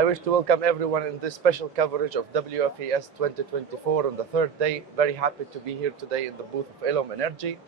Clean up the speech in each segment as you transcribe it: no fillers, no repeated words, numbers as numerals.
I wish to welcome everyone in this special coverage of WFES 2024 on the third day. Very happy to be here today in the booth of Elum Energy,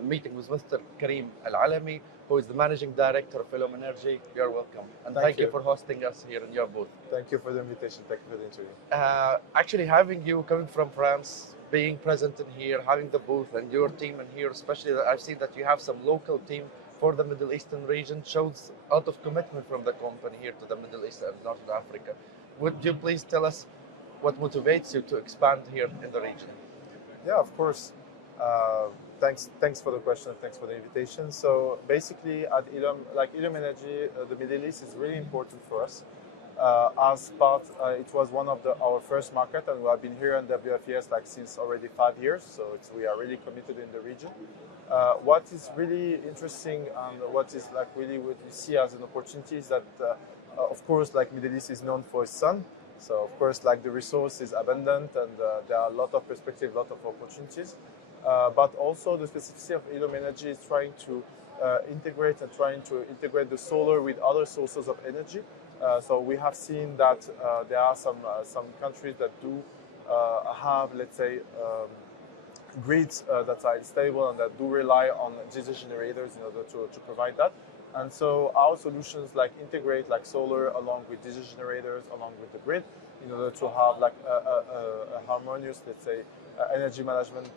meeting with Mr. Karim El Alami, who is the Managing Director of Elum Energy. You're welcome. And thank you for hosting us here in your booth. Thank you for the invitation. Thank you for the interview. Actually, having you coming from France, being present in here, having the booth and your team in here, especially that I've seen that you have some local team for the Middle Eastern region, shows a lot of commitment from the company here to the Middle East and North Africa. Would you please tell us what motivates you to expand here in the region? Yeah, of course. Thanks for the question. Thanks for the invitation. So basically, at Elum, like Elum Energy, the Middle East is really important for us. It was one of our first market, and we have been here in WFES like since already 5 years. So we are really committed in the region. What is really interesting and what is like really what we see as an opportunity is that, of course, like Middle East is known for its sun. So of course, like the resource is abundant and there are a lot of perspective, a lot of opportunities. But also the specificity of Elum Energy is trying to integrate the solar with other sources of energy. So we have seen that there are some countries that do have, let's say, grids that are unstable and that do rely on diesel generators in order to provide that. And so our solutions like integrate like solar along with diesel generators, along with the grid, in order to have like a harmonious, let's say, energy management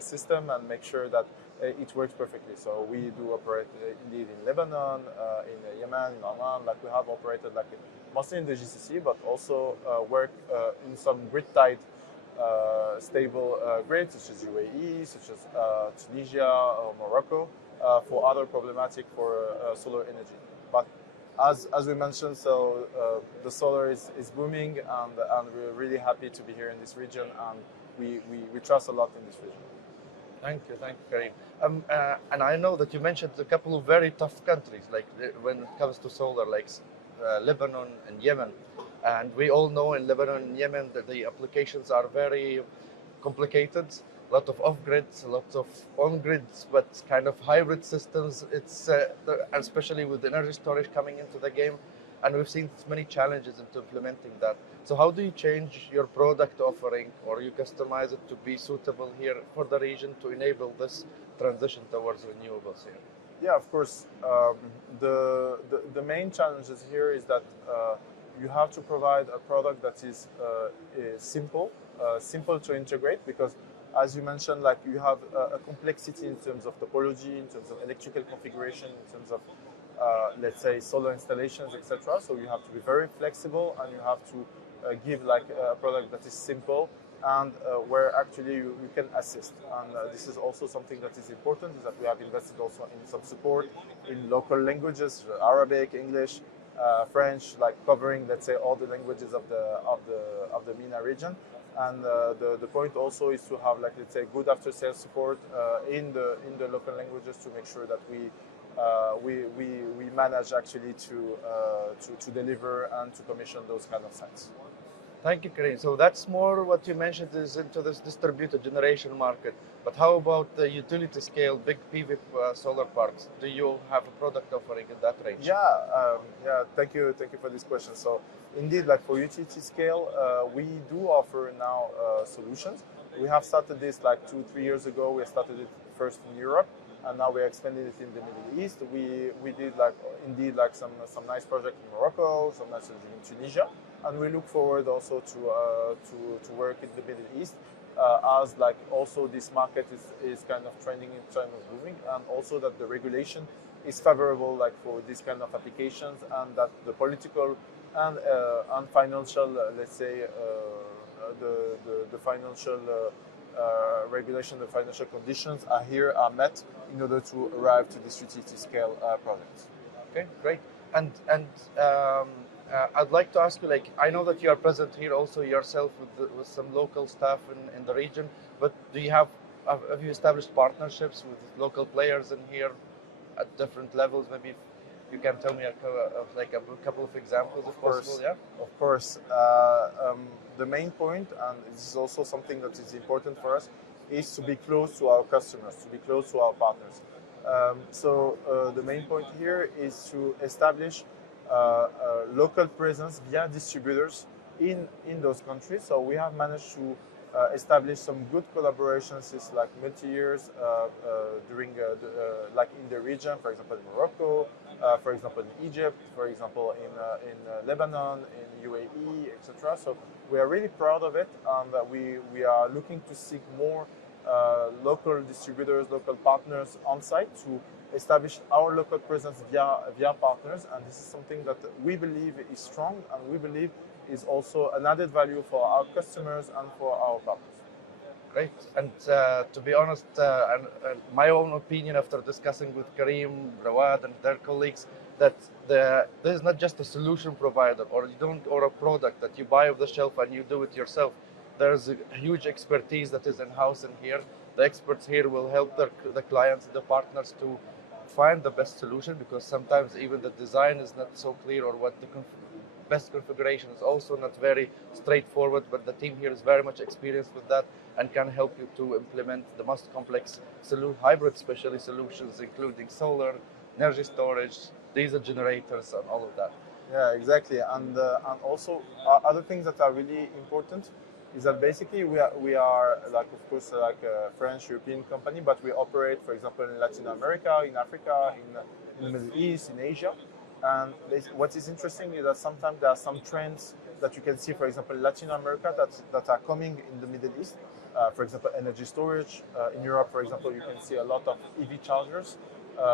system and make sure that it works perfectly. So we do operate indeed in Lebanon, in Yemen, in Oman. Like we have operated like mostly in the GCC, but also work in some grid-tied stable grids, such as UAE, such as Tunisia or Morocco, for other problematic for solar energy. But as we mentioned, so the solar is booming, and we're really happy to be here in this region, and we trust a lot in this region. Thank you, Karim. And I know that you mentioned a couple of very tough countries, like when it comes to solar, like Lebanon and Yemen. And we all know in Lebanon and Yemen that the applications are very complicated. A lot of off-grids, a lot of on-grids, but kind of hybrid systems. It's especially with energy storage coming into the game, and we've seen many challenges into implementing that. So how do you change your product offering, or you customize it to be suitable here for the region to enable this transition towards renewables here? Yeah, of course. The main challenges here is that you have to provide a product that is simple to integrate, because as you mentioned, like you have a complexity in terms of topology, in terms of electrical configuration, in terms of let's say solar installations, etc. So you have to be very flexible, and you have to give like a product that is simple and where actually you can assist. And this is also something that is important, is that we have invested also in some support in local languages, Arabic, English, French, like covering, let's say, all the languages of the MENA region. And the point also is to have, like, let's say, good after-sales support in the local languages to make sure that we manage actually to deliver and to commission those kind of sites. Thank you, Karim. So that's more what you mentioned is into this distributed generation market. But how about the utility scale, big PV solar parks? Do you have a product offering in that range? Yeah. Thank you for this question. So indeed, like for utility scale, we do offer now solutions. We have started this like 2-3 years ago. We started it first in Europe, and now we're expanding it in the Middle East. We did like some nice project in Morocco, some nice project in Tunisia, and we look forward also to work in the Middle East, as like also this market is kind of trending in terms of booming, and also that the regulation is favorable like for this kind of applications, and that the political and financial, let's say, the financial regulation, the financial conditions are met in order to arrive to this utility scale products. Okay, great. And I'd like to ask you, like, I know that you are present here also yourself with some local staff in the region, but do you have you established partnerships with local players in here at different levels? Maybe you can tell me a couple of examples, if possible. Yeah. Of course. The main point, and this is also something that is important for us, is to be close to our customers, to be close to our partners. So the main point here is to establish local presence via distributors in those countries. So we have managed to establish some good collaborations, like multi-years like in the region, for example in Morocco, for example in Egypt, for example in Lebanon, in UAE, etc. So we are really proud of it, and we are looking to seek more local distributors, local partners on site to establish our local presence via partners. And this is something that we believe is strong, and we believe is also an added value for our customers and for our partners. Great. And to be honest, my own opinion after discussing with Karim, Rawad, and their colleagues, that this is not just a solution provider or a product that you buy off the shelf and you do it yourself. There's a huge expertise that is in-house in here. The experts here will help the clients, the partners to find the best solution, because sometimes even the design is not so clear, or what the best configuration is also not very straightforward, but the team here is very much experienced with that and can help you to implement the most complex hybrid especially solutions, including solar, energy storage, diesel generators, and all of that. Yeah, exactly. And also other things that are really important is that basically we are like, of course, like a French European company, but we operate, for example, in Latin America, in Africa, in the Middle East, in Asia. And what is interesting is that sometimes there are some trends that you can see, for example, in Latin America that are coming in the Middle East. For example, energy storage. In Europe, for example, you can see a lot of EV chargers,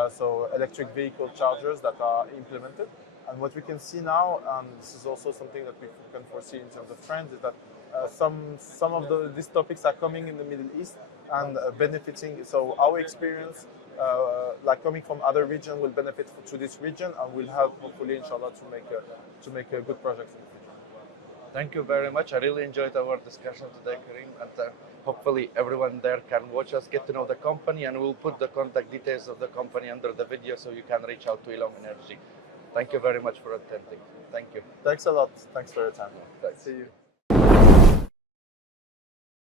so electric vehicle chargers that are implemented. And what we can see now, and this is also something that we can foresee in terms of trends, is that some of these topics are coming in the Middle East and benefiting. So our experience, like coming from other regions, will benefit to this region and will help, hopefully, inshallah, to make a good project in the future. Thank you very much. I really enjoyed our discussion today, Karim, and hopefully everyone there can watch us, get to know the company, and we'll put the contact details of the company under the video so you can reach out to Elum Energy. Thank you very much for attending. Thank you. Thanks a lot. Thanks for your time. Thanks. See you.